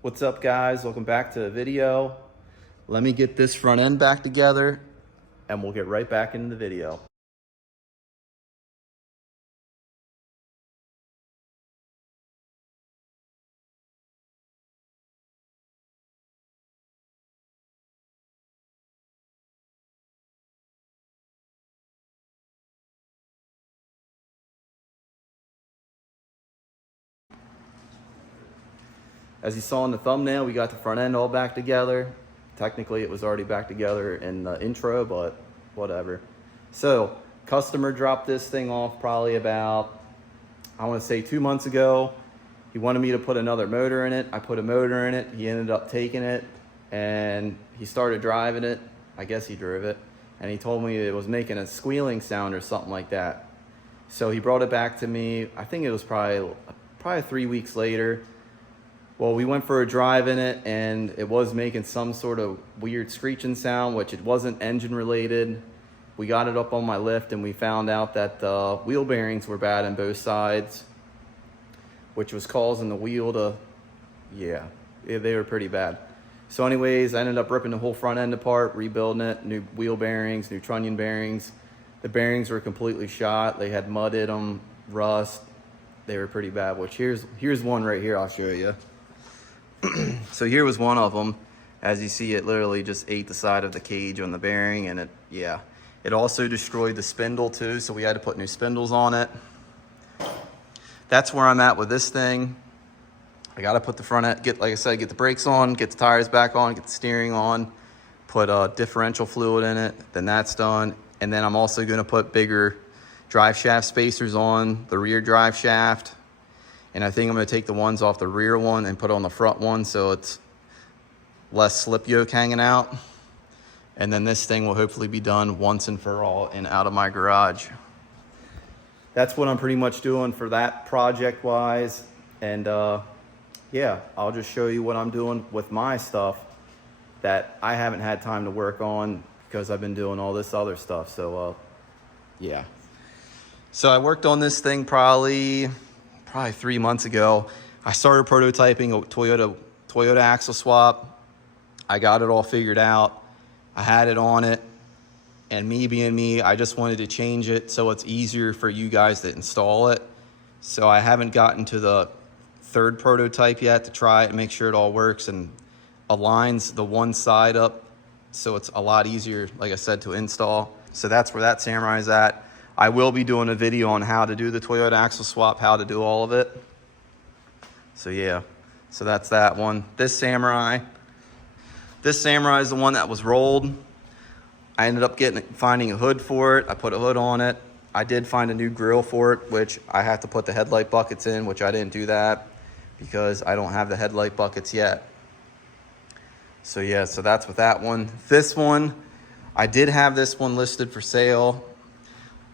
What's up, guys? Welcome back to the video. Let me get this front end back together and we'll get right back into the video. As you saw in the thumbnail, we got the front end all back together. Technically, it was already back together in the intro, but whatever. So, customer dropped this thing off probably about, I want to say 2 months ago. He wanted me to put another motor in it. I put a motor in it. He ended up taking it and he started driving it. I guess he drove it. And he told me it was making a squealing sound or something like that. So he brought it back to me. I think it was probably 3 weeks later. Well, we went for a drive in it and it was making some sort of weird screeching sound, which it wasn't engine related. We got it up on my lift and we found out that the wheel bearings were bad on both sides, which was causing the wheel to, they were pretty bad. So anyways, I ended up ripping the whole front end apart, rebuilding it, new wheel bearings, new trunnion bearings. The bearings were completely shot. They had mud in them, rust. They were pretty bad, which here's one right here I'll show you. So here was one of them. As you see, it literally just ate the side of the cage on the bearing, and it also destroyed the spindle too, so we had to put new spindles on it. That's where I'm at with this thing. I gotta put the front end, like I said, get the brakes on, get the tires back on, get the steering on, put differential fluid in it, then that's done. And then I'm also gonna put bigger drive shaft spacers on the rear drive shaft. And I think I'm gonna take the ones off the rear one and put on the front one so it's less slip yoke hanging out. And then this thing will hopefully be done once and for all and out of my garage. That's what I'm pretty much doing for that project wise. And yeah, I'll just show you what I'm doing with my stuff that I haven't had time to work on because I've been doing all this other stuff. So yeah. So I worked on this thing probably 3 months ago. I started prototyping a Toyota axle swap. I got it all figured out. I had it on it. And me being me, I just wanted to change it so it's easier for you guys to install it. So I haven't gotten to the third prototype yet to try it and make sure it all works and aligns the one side up so it's a lot easier, like I said, to install. So that's where that Samurai is at. I will be doing a video on how to do the Toyota axle swap, how to do all of it. So yeah, so that's that one. This Samurai is the one that was rolled. I ended up finding a hood for it. I put a hood on it. I did find a new grill for it, which I have to put the headlight buckets in, which I didn't do that because I don't have the headlight buckets yet. So yeah, so that's with that one. This one, I did have this one listed for sale.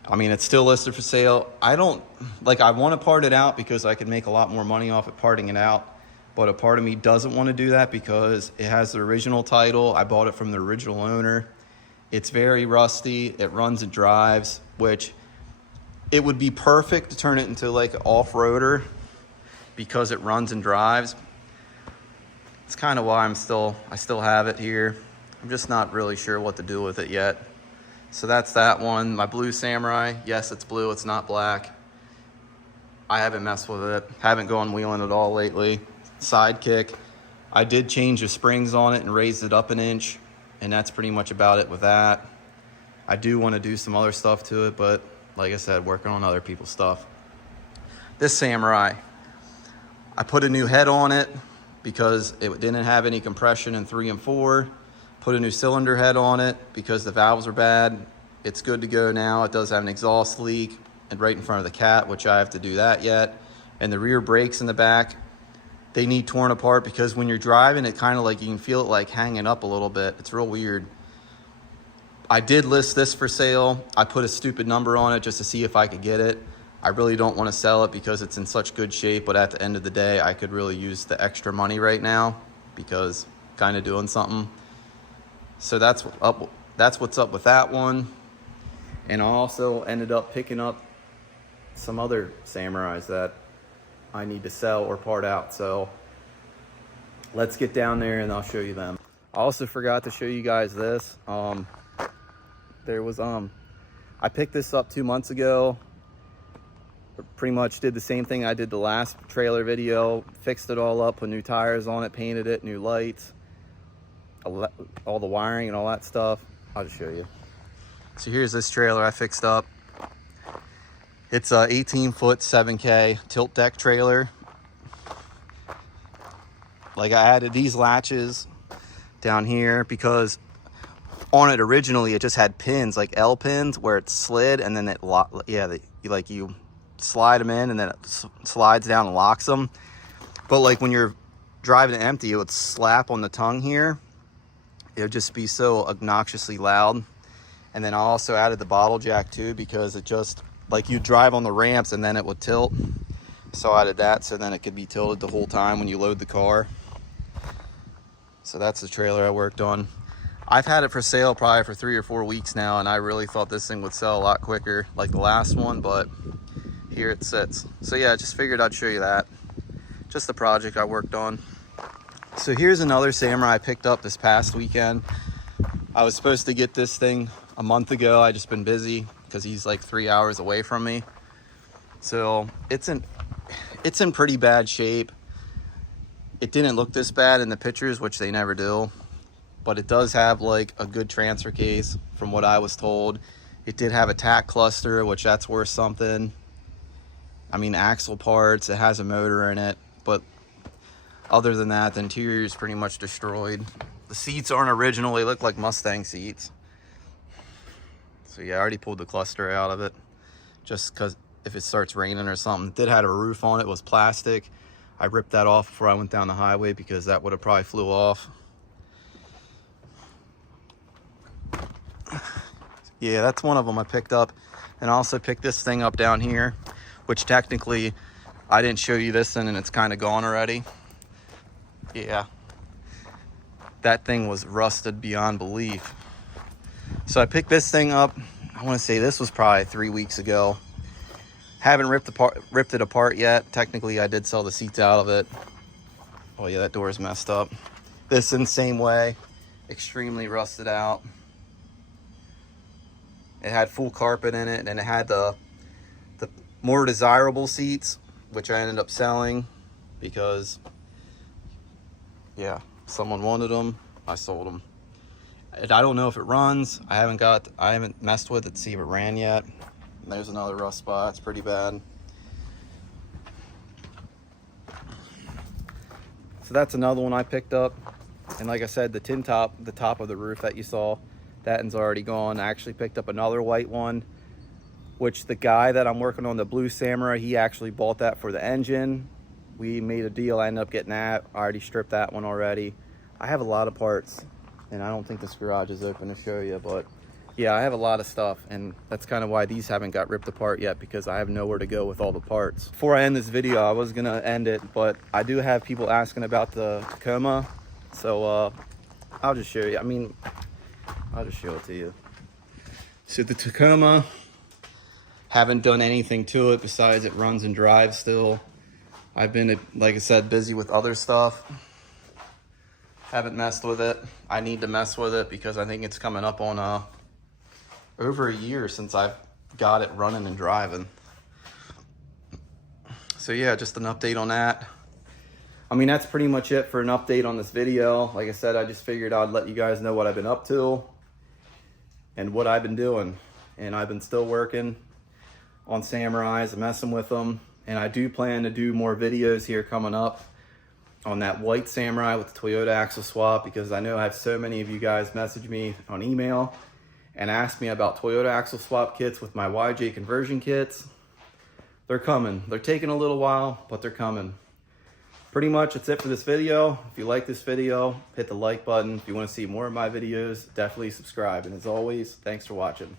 I mean, it's still listed for sale. I want to part it out because I could make a lot more money off it parting it out. But a part of me doesn't want to do that because it has the original title. I bought it from the original owner. It's very rusty. It runs and drives, which it would be perfect to turn it into like an off-roader because it runs and drives. It's kind of why I still have it here. I'm just not really sure what to do with it yet. So that's that one. My blue Samurai. Yes, it's blue. It's not black. I haven't messed with it. Haven't gone wheeling at all lately. Sidekick. I did change the springs on it and raised it up an inch. And that's pretty much about it with that. I do want to do some other stuff to it, but like I said, working on other people's stuff. This Samurai. I put a new head on it because it didn't have any compression in 3 and 4. Put a new cylinder head on it because the valves are bad. It's good to go now. It does have an exhaust leak and right in front of the cat, which I have to do that yet. And the rear brakes in the back, they need torn apart because when you're driving, it kind of like, you can feel it like hanging up a little bit. It's real weird. I did list this for sale. I put a stupid number on it just to see if I could get it. I really don't want to sell it because it's in such good shape, but at the end of the day, I could really use the extra money right now because kind of doing something. So that's what's up with that one. And I also ended up picking up some other Samurais that I need to sell or part out. So let's get down there and I'll show you them. I also forgot to show you guys this. I picked this up 2 months ago. Pretty much did the same thing I did the last trailer video. Fixed it all up, put new tires on it, painted it, new lights, all the wiring and all that stuff. I'll just show you. So here's this trailer I fixed up. It's a 18-foot 7K tilt deck trailer. Like, I added these latches down here because on it originally it just had pins, like L pins, where it slid and then you slide them in and then it slides down and locks them. But like when you're driving it empty, it would slap on the tongue here. It would just be so obnoxiously loud. And then I also added the bottle jack too, because it just, like, you drive on the ramps and then it would tilt. So I added that so then it could be tilted the whole time when you load the car. So that's the trailer I worked on. I've had it for sale probably for 3 or 4 weeks now, and I really thought this thing would sell a lot quicker like the last one, but here it sits. So yeah, just figured I'd show you that. Just the project I worked on. So here's another Samurai I picked up this past weekend. I was supposed to get this thing a month ago. I just been busy because he's like 3 hours away from me. So it's in pretty bad shape. It didn't look this bad in the pictures, which they never do, but it does have like a good transfer case from what I was told. It did have a tack cluster, which that's worth something. I mean, axle parts, it has a motor in it, but other than that, the interior is pretty much destroyed. The seats aren't original, they look like Mustang seats. So yeah, I already pulled the cluster out of it just because if it starts raining or something. It did have a roof on it, was plastic. I ripped that off before I went down the highway because that would have probably flew off. Yeah, that's one of them I picked up. And I also picked this thing up down here, which technically I didn't show you this in, and it's kind of gone already. Yeah, that thing was rusted beyond belief. So I picked this thing up, I want to say this was probably 3 weeks ago. Haven't ripped it apart yet. Technically, I did sell the seats out of it. Oh yeah, that door is messed up. This in the same way, extremely rusted out. It had full carpet in it, and it had the more desirable seats, which I ended up selling because, yeah, someone wanted them. I sold them. I don't know if it runs. I haven't messed with it to see if it ran yet. And there's another rust spot. It's pretty bad. So that's another one I picked up. And like I said, the tin top, the top of the roof that you saw, that one's already gone. I actually picked up another white one, which the guy that I'm working on, the blue Samurai, he actually bought that for the engine. We made a deal. I ended up getting that. I already stripped that one already. I have a lot of parts, and I don't think this garage is open to show you, but yeah, I have a lot of stuff, and that's kind of why these haven't got ripped apart yet, because I have nowhere to go with all the parts. Before I end this video, I was gonna end it, but I do have people asking about the Tacoma, so I'll just show you. I mean, I'll just show it to you. So the Tacoma, haven't done anything to it besides it runs and drives still. I've been, like I said, busy with other stuff. Haven't messed with it. I need to mess with it because I think it's coming up on over a year since I've got it running and driving. So yeah, just an update on that. I mean, that's pretty much it for an update on this video. Like I said, I just figured I'd let you guys know what I've been up to and what I've been doing. And I've been still working on Samurais, messing with them. And I do plan to do more videos here coming up on that white Samurai with the Toyota axle swap, because I know I have so many of you guys message me on email and ask me about Toyota axle swap kits with my YJ conversion kits. They're coming. They're taking a little while, but they're coming. Pretty much that's it for this video. If you like this video, hit the like button. If you want to see more of my videos, definitely subscribe. And as always, thanks for watching.